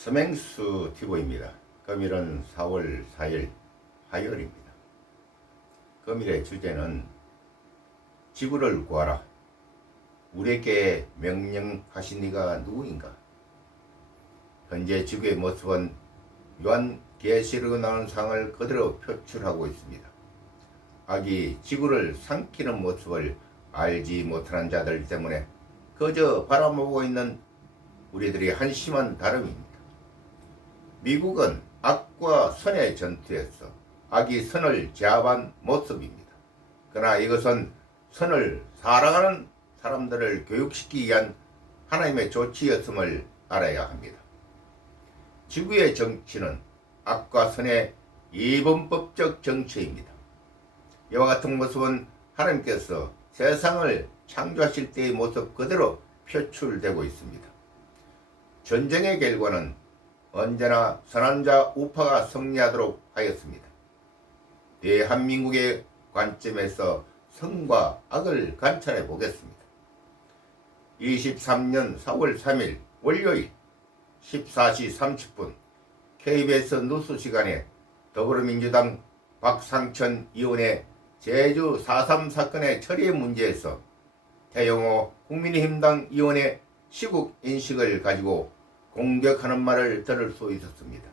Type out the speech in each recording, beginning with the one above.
서맹수 TV입니다. 금일은 4월 4일 화요일입니다. 금일의 주제는 지구를 구하라. 우리에게 명령하신 이가 누구인가? 현재 지구의 모습은 요한계시록에 나오는 상을 그대로 표출하고 있습니다. 악이 지구를 삼키는 모습을 알지 못하는 자들 때문에 그저 바라보고 있는 우리들이 한심한 다름입니다. 미국은 악과 선의 전투에서 악이 선을 제압한 모습입니다. 그러나 이것은 선을 사랑하는 사람들을 교육시키기 위한 하나님의 조치였음을 알아야 합니다. 지구의 정치는 악과 선의 이분법적 정치입니다. 이와 같은 모습은 하나님께서 세상을 창조하실 때의 모습 그대로 표출되고 있습니다. 전쟁의 결과는 언제나 선한 자 우파가 승리하도록 하였습니다. 대한민국의 관점에서 선과 악을 관찰해 보겠습니다. 23년 4월 3일 월요일 14시 30분 KBS 뉴스 시간에 더불어민주당 박상천 의원의 제주 4.3 사건의 처리 문제에서 태영호 국민의힘당 의원의 시국 인식을 가지고 공격하는 말을 들을 수 있었습니다.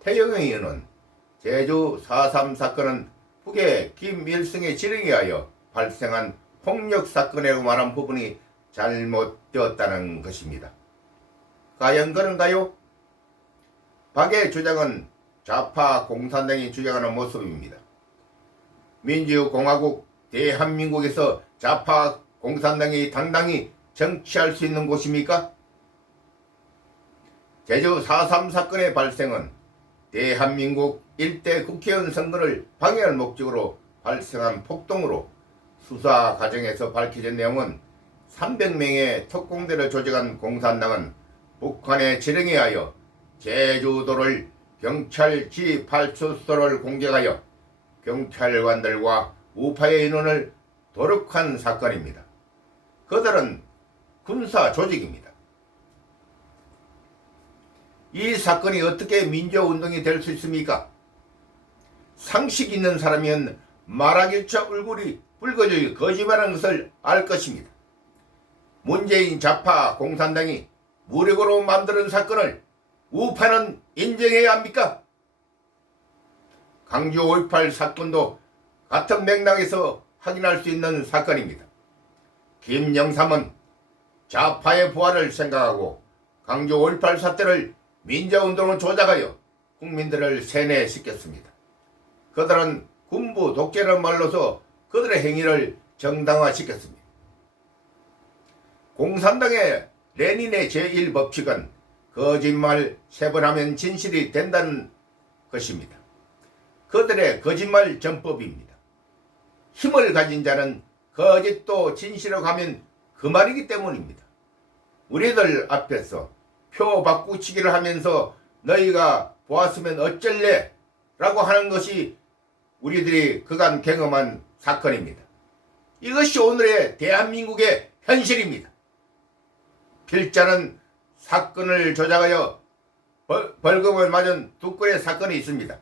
태영호 의원은 제주 4.3 사건은 북의 김일성의 지령에 의하여 발생한 폭력 사건이라고 말한 부분이 잘못되었다는 것입니다. 과연 그런가요? 박의 주장은 좌파 공산당이 주장하는 모습입니다. 민주공화국 대한민국에서 좌파 공산당이 당당히 정치할 수 있는 곳입니까? 제주 4.3 사건의 발생은 대한민국 일대 국회의원 선거를 방해할 목적으로 발생한 폭동으로 수사 과정에서 밝혀진 내용은 300명의 특공대를 조직한 공산당은 북한의 지령에 의하여 제주도를 경찰 지휘파출소를 공격하여 경찰관들과 우파의 인원을 도륙한 사건입니다. 그들은 군사 조직입니다. 이 사건이 어떻게 민주화운동이 될 수 있습니까? 상식 있는 사람이면 말하기조차 얼굴이 붉어져 거짓말하는 것을 알 것입니다. 문재인 좌파 공산당이 무력으로 만드는 사건을 우파는 인정해야 합니까? 광주 5.18 사건도 같은 맥락에서 확인할 수 있는 사건입니다. 김영삼은 좌파의 부활을 생각하고 광주 5.18 사태를 민주화운동을 조작하여 국민들을 세뇌시켰습니다. 그들은 군부 독재라는 말로서 그들의 행위를 정당화시켰습니다. 공산당의 레닌의 제1법칙은 거짓말 3번 하면 진실이 된다는 것입니다. 그들의 거짓말 전법입니다. 힘을 가진 자는 거짓도 진실이라고 하면 그 말이기 때문입니다. 우리들 앞에서 표 바꾸치기를 하면서 너희가 보았으면 어쩔래? 라고 하는 것이 우리들이 그간 경험한 사건입니다. 이것이 오늘의 대한민국의 현실입니다. 필자는 사건을 조작하여 벌금을 맞은 두 건의 사건이 있습니다.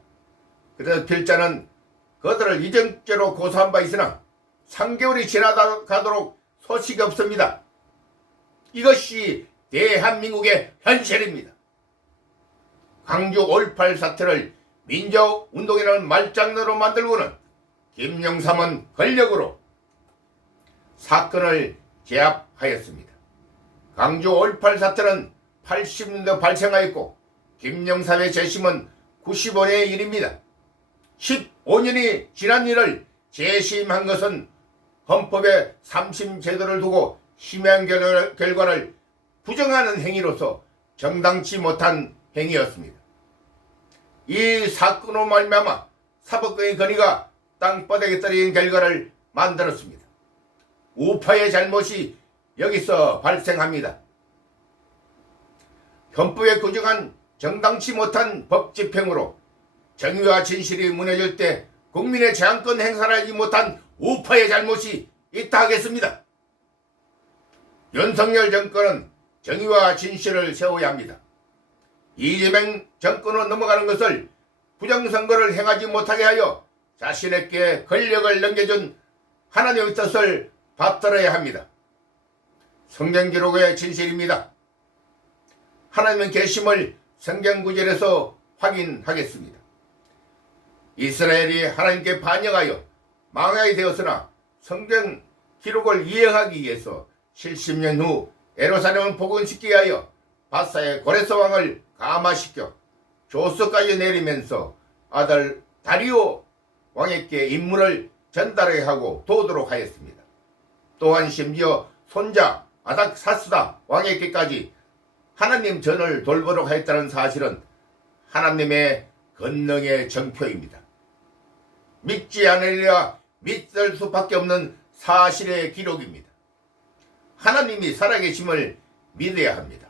그래서 필자는 그들을 이정죄로 고소한 바 있으나 3개월이 지나가도록 소식이 없습니다. 이것이 대한민국의 현실입니다. 광주 5.18 사태를 민주운동이라는 말장난으로 만들고는 김영삼은 권력으로 사건을 제압하였습니다. 광주 5.18 사태는 80년대 발생하였고 김영삼의 재심은 95년의 일입니다. 15년이 지난 일을 재심한 것은 헌법에 3심 제도를 두고 심의한 결과를 부정하는 행위로서 정당치 못한 행위였습니다. 이 사건으로 말미암아 사법권의 권위가 땅바닥에 떨어진 결과를 만들었습니다. 우파의 잘못이 여기서 발생합니다. 헌법에 규정한 정당치 못한 법 집행으로 정의와 진실이 무너질 때 국민의 제한권 행사를 하지 못한 우파의 잘못이 있다 하겠습니다. 윤석열 정권은 정의와 진실을 세워야 합니다. 이재명 정권으로 넘어가는 것을 부정선거를 행하지 못하게 하여 자신에게 권력을 넘겨준 하나님의 뜻을 받들어야 합니다. 성경 기록의 진실입니다. 하나님의 계심을 성경 구절에서 확인하겠습니다. 이스라엘이 하나님께 반역하여 망하게 되었으나 성경 기록을 이행하기 위해서 70년 후 예루살렘을 복원시키기 위하여 바사의 고레스 왕을 감화시켜 조서까지 내리면서 아들 다리오 왕에게 임무를 전달하게 하고 도우도록 하였습니다. 또한 심지어 손자 아닥사스다 왕에게까지 하나님 전을 돌보도록 하였다는 사실은 하나님의 권능의 정표입니다. 믿지 않으리라 믿을 수밖에 없는 사실의 기록입니다. 하나님이 살아계심을 믿어야 합니다.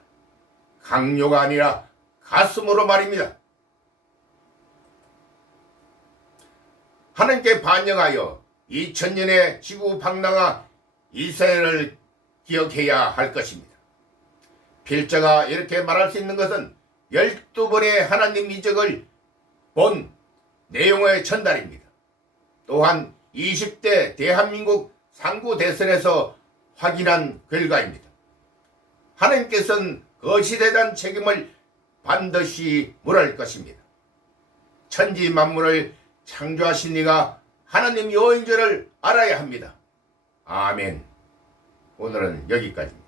강요가 아니라 가슴으로 말입니다. 하나님께 반영하여 2000년의 지구 방랑아 이스라엘을 기억해야 할 것입니다. 필자가 이렇게 말할 수 있는 것은 12번의 하나님 이적을 본 내용의 전달입니다. 또한 20대 대한민국 상구 대선에서 확인한 결과입니다. 하나님께서는 거시에 대한 책임을 반드시 물을 것입니다. 천지 만물을 창조하신 이가 하나님 여호와인 줄을 알아야 합니다. 아멘. 오늘은 여기까지입니다.